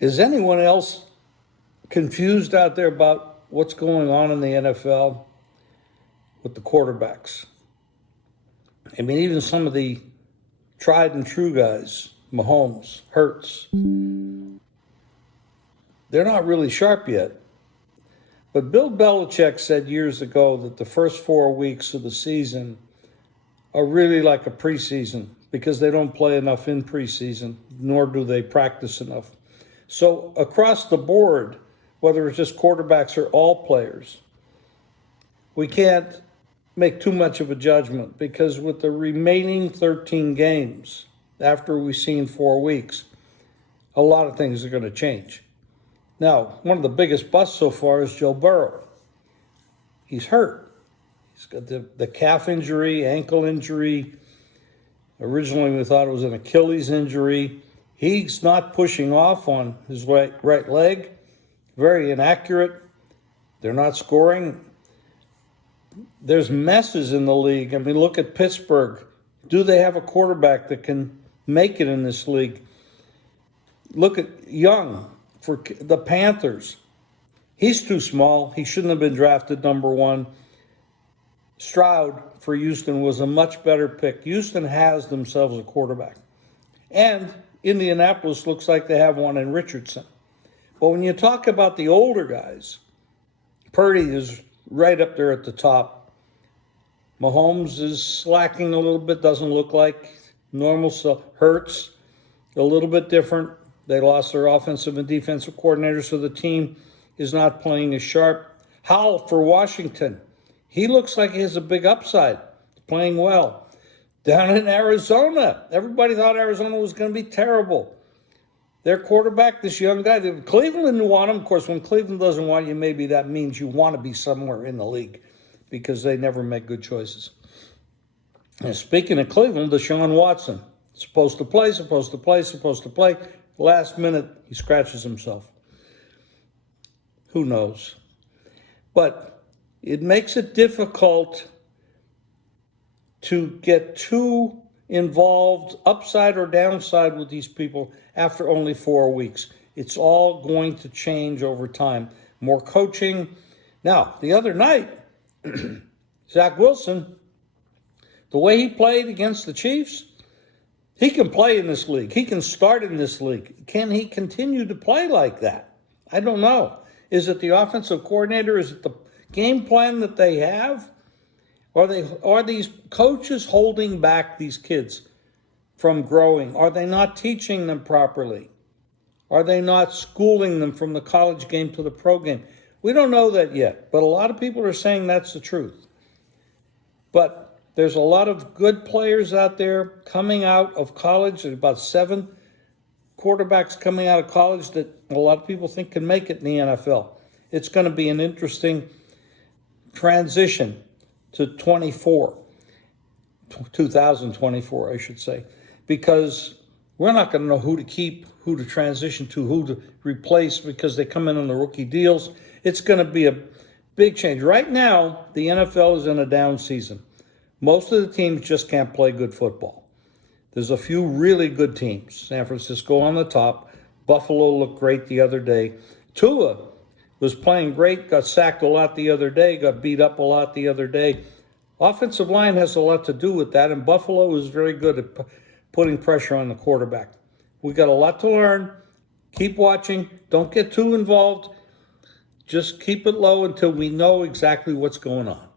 Is anyone else confused out there about what's going on in the NFL with the quarterbacks? I mean, even some of the tried and true guys, Mahomes, Hurts, they're not really sharp yet. But Bill Belichick said years ago that the first 4 weeks of the season are really like a preseason because they don't play enough in preseason, nor do they practice enough. So across the board, whether it's just quarterbacks or all players, we can't make too much of a judgment because with the remaining 13 games after we've seen 4 weeks, a lot of things are going to change. Now, one of the biggest busts so far is Joe Burrow. He's hurt. He's got the calf injury, ankle injury. Originally, we thought it was an Achilles injury. He's not pushing off on his right leg. Very inaccurate. They're not scoring. There's messes in the league. I mean, look at Pittsburgh. Do they have a quarterback that can make it in this league? Look at Young for the Panthers. He's too small. He shouldn't have been drafted number 1. Stroud for Houston was a much better pick. Houston has themselves a quarterback. And Indianapolis looks like they have one in Richardson. But when you talk about the older guys, Purdy is right up there at the top. Mahomes is slacking a little bit, doesn't look like normal. So Hurts, a little bit different. They lost their offensive and defensive coordinator, so the team is not playing as sharp. Howell for Washington. He looks like he has a big upside, playing well. Down in Arizona, everybody thought Arizona was going to be terrible. Their quarterback, this young guy, Cleveland didn't want him. Of course, when Cleveland doesn't want you, maybe that means you want to be somewhere in the league because they never make good choices. And speaking of Cleveland, Deshaun Watson, supposed to play. Last minute, he scratches himself. Who knows? But it makes it difficult to get too involved upside or downside with these people after only 4 weeks. It's all going to change over time. More coaching. Now, the other night, Zach Wilson, the way he played against the Chiefs, he can play in this league. He can start in this league. Can he continue to play like that? I don't know. Is it the offensive coordinator? Is it the game plan that they have? Are these coaches holding back these kids from growing? Are they not teaching them properly? Are they not schooling them from the college game to the pro game? We don't know that yet, but a lot of people are saying that's the truth. But there's a lot of good players out there coming out of college. There's about 7 quarterbacks coming out of college that a lot of people think can make it in the NFL. It's going to be an interesting transition to 2024, I should say, because we're not going to know who to keep, who to transition to, who to replace because they come in on the rookie deals. It's going to be a big change. Right now, the NFL is in a down season. Most of the teams just can't play good football. There's a few really good teams. San Francisco on the top. Buffalo looked great the other day. Tua was playing great, got sacked a lot the other day, got beat up a lot the other day. Offensive line has a lot to do with that, and Buffalo is very good at putting pressure on the quarterback. We got a lot to learn. Keep watching. Don't get too involved. Just keep it low until we know exactly what's going on.